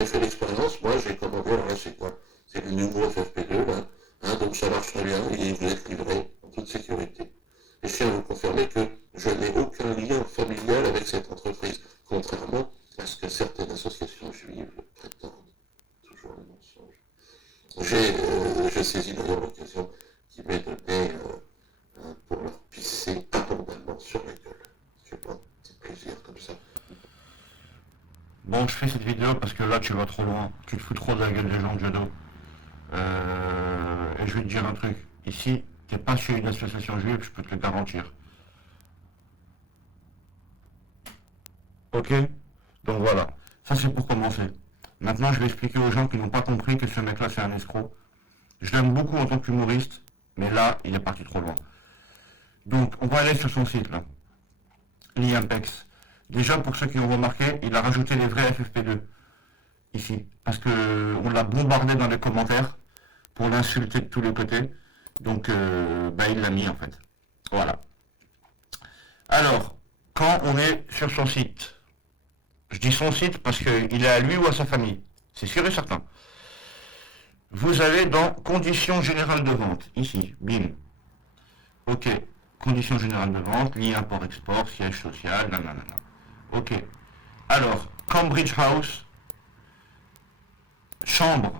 J'ai fait l'expérience, moi j'ai commandé, alors là c'est quoi? C'est le nouveau FFP2 là, hein, donc ça marche très bien et vous êtes livré en toute sécurité. Et je tiens à vous confirmer que je n'ai aucun lien familial avec cette entreprise, contrairement à ce que certaines associations juives prétendent. Toujours le mensonge. Je saisis d'ailleurs l'occasion qui m'est donnée pour leur pisser abondamment sur la gueule. Je prends un petit plaisir comme ça. Bon, je fais cette vidéo parce que là, tu vas trop loin. Tu te fous trop de la gueule des gens de judo. Et je vais te dire un truc. Ici, t'es pas chez une association juive, je peux te le garantir. Ok? Donc voilà. Ça, c'est pour commencer. Maintenant, je vais expliquer aux gens qui n'ont pas compris que ce mec-là, c'est un escroc. Je l'aime beaucoup en tant qu'humoriste, mais là, il est parti trop loin. Donc, on va aller sur son site, là. L'IMPEX. Déjà, pour ceux qui ont remarqué, il a rajouté les vrais FFP2. Ici. Parce que on l'a bombardé dans les commentaires pour l'insulter de tous les côtés. Donc, il l'a mis, en fait. Voilà. Alors, quand on est sur son site, je dis son site parce qu'il est à lui ou à sa famille. C'est sûr et certain. Vous allez dans conditions générales de vente. Ici, bim. Ok. Conditions générales de vente, lien import-export, siège social, nanana. Ok. Alors, Cambridge House, chambre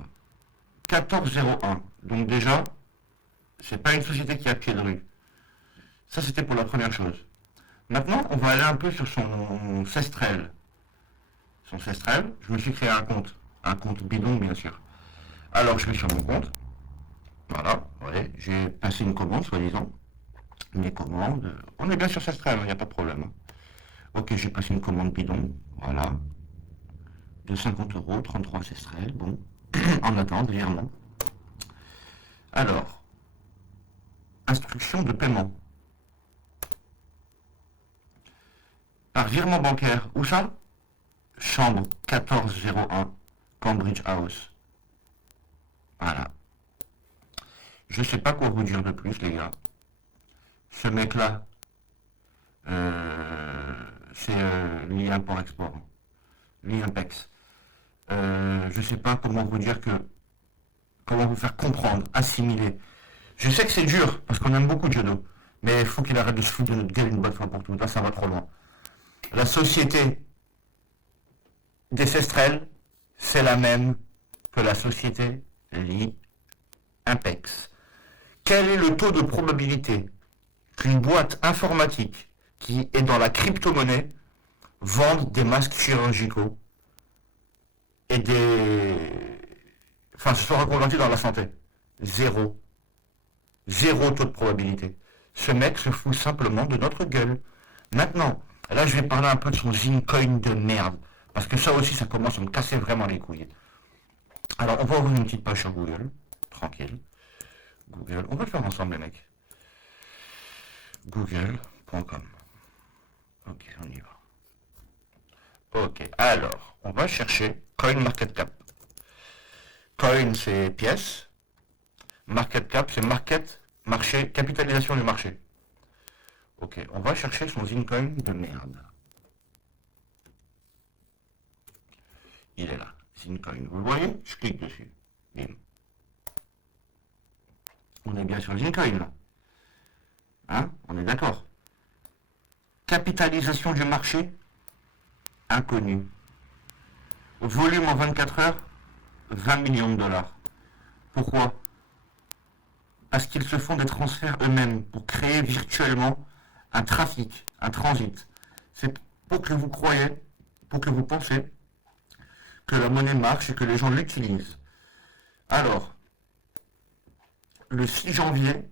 1401. Donc déjà, c'est pas une société qui a pied de rue. Ça, c'était pour la première chose. Maintenant, on va aller un peu sur son Cestrel. Son Cestrel, je me suis créé un compte. Un compte bidon, bien sûr. Alors, je vais sur mon compte. Voilà, ouais, j'ai passé une commande, soi-disant. Mes commandes. On est bien sur Cestrel, il n'y a pas de problème. Ok, j'ai passé une commande bidon. Voilà. De 50 euros, 33 Cestrel. Bon. En attente, virement. Alors, instruction de paiement. Par virement bancaire. Où ça? Chambre 1401, Cambridge House. Voilà. Je sais pas quoi vous dire de plus, les gars. Ce mec-là, c'est l'import-export. L'IMPEX. Je sais pas comment vous dire comment vous faire comprendre, assimiler. Je sais que c'est dur, parce qu'on aime beaucoup Jodo, mais il faut qu'il arrête de se foutre de notre gueule une bonne fois pour toutes. Là, ça va trop loin. La société des Cestrel, c'est la même que la société l'IMPEX. Quel est le taux de probabilité qu'une boîte informatique qui est dans la crypto-monnaie vende des masques chirurgicaux et se soit reconverti dans la santé? Zéro. Zéro taux de probabilité. Ce mec se fout simplement de notre gueule. Maintenant, là je vais parler un peu de son Zincoin de merde. Parce que ça aussi, ça commence à me casser vraiment les couilles. Alors, on va ouvrir une petite page sur Google. Tranquille. Google. On va le faire ensemble, les mecs. Google.com. Ok, on y va. Ok, alors, on va chercher CoinMarketCap. Coin, c'est pièce. Market cap, c'est marché, capitalisation du marché. Ok, on va chercher son Zincoin de merde. Il est là, Zincoin. Vous le voyez? Je clique dessus. Bim. On est bien sur Zincoin là. Hein? On est d'accord. Capitalisation du marché, inconnu. Volume en 24 heures, 20 millions de dollars. Pourquoi? Parce qu'ils se font des transferts eux-mêmes pour créer virtuellement un trafic, un transit. C'est pour que vous croyez, pour que vous pensez que la monnaie marche et que les gens l'utilisent. Alors, le 6 janvier,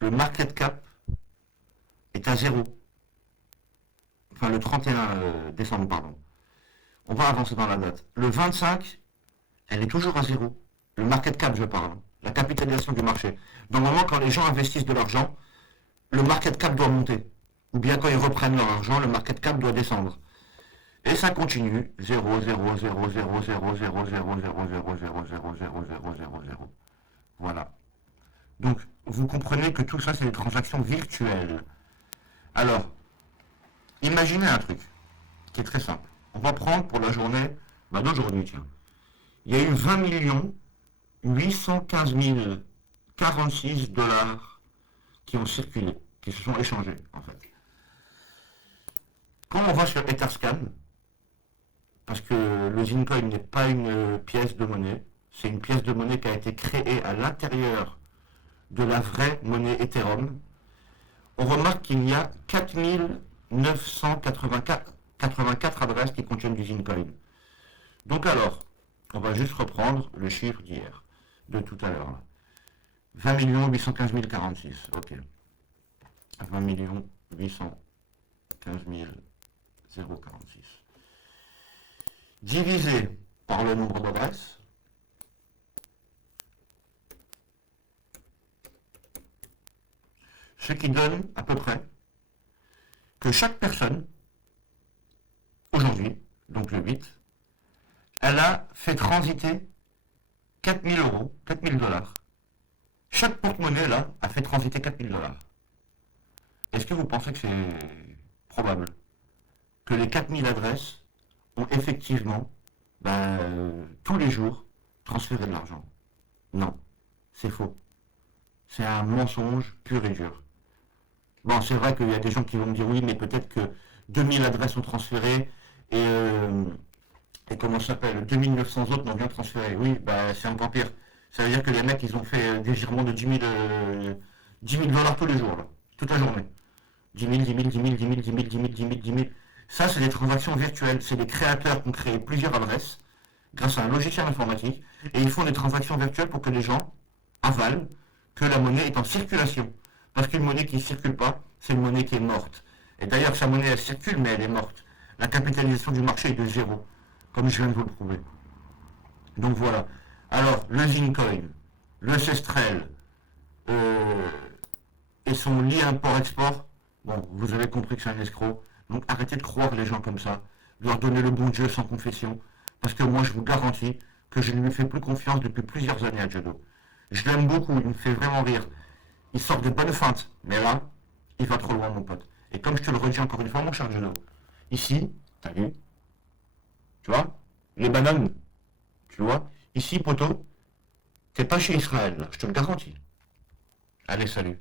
le market cap est à zéro. Enfin, le 31 décembre, pardon. On va avancer dans la date. Le 25, elle est toujours à zéro. Le market cap, je parle. La capitalisation du marché. Normalement, quand les gens investissent de l'argent, le market cap doit monter. Ou bien quand ils reprennent leur argent, le market cap doit descendre. Et ça continue. 0, 0, 0, 0, 0, 0, 0, 0, 0, 0, 0, 0, 0, 0, 0, 0. Voilà. Donc, vous comprenez que tout ça, c'est des transactions virtuelles. Alors, imaginez un truc qui est très simple. On va prendre pour la journée bah d'aujourd'hui, tiens. Il y a eu 20 815 046 dollars qui ont circulé, qui se sont échangés, en fait. Quand on va sur Etherscan, parce que le Zincoin n'est pas une pièce de monnaie, c'est une pièce de monnaie qui a été créée à l'intérieur de la vraie monnaie Ethereum, on remarque qu'il y a 4984 adresses qui contiennent du Zincoin. Donc alors, on va juste reprendre le chiffre d'hier, de tout à l'heure. 20 815 046, ok. 20 815 046. Divisé par le nombre d'adresses, ce qui donne à peu près que chaque personne, aujourd'hui, donc le 8, elle a fait transiter 4000 euros, 4000 dollars. Chaque porte-monnaie, là, a fait transiter 4000 dollars. Est-ce que vous pensez que c'est probable que les 4000 adresses ont effectivement, tous les jours, transféré de l'argent? Non, c'est faux. C'est un mensonge pur et dur. Bon, c'est vrai qu'il y a des gens qui vont me dire oui, mais peut-être que 2000 adresses sont transférées et comment ça s'appelle, 2900 autres n'ont rien transféré. Oui, c'est encore pire. Ça veut dire que les mecs, ils ont fait des virements de 10 000 dollars tous les jours, là, toute la journée. 10 000, 10 000, 10 000, 10 000, 10 000, 10 000, 10 000, 10 000. Ça, c'est des transactions virtuelles. C'est des créateurs qui ont créé plusieurs adresses grâce à un logiciel informatique et ils font des transactions virtuelles pour que les gens avalent que la monnaie est en circulation. Parce qu'une monnaie qui ne circule pas, c'est une monnaie qui est morte. Et d'ailleurs, sa monnaie, elle circule, mais elle est morte. La capitalisation du marché est de zéro, comme je viens de vous le prouver. Donc voilà. Alors, le Zincoin, le Cestrel et son lien import-export, bon, vous avez compris que c'est un escroc. Donc arrêtez de croire les gens comme ça, de leur donner le bon Dieu sans confession, parce que moi je vous garantis que je ne lui fais plus confiance depuis plusieurs années à Jodo. Je l'aime beaucoup, il me fait vraiment rire. Il sort de bonnes feintes, mais là, il va trop loin mon pote. Et comme je te le redis encore une fois, mon cher Jodo, ici, t'as vu? Tu vois? Les bananes, tu vois? Ici, poteau, t'es pas chez Israël, là, je te le garantis. Allez, salut.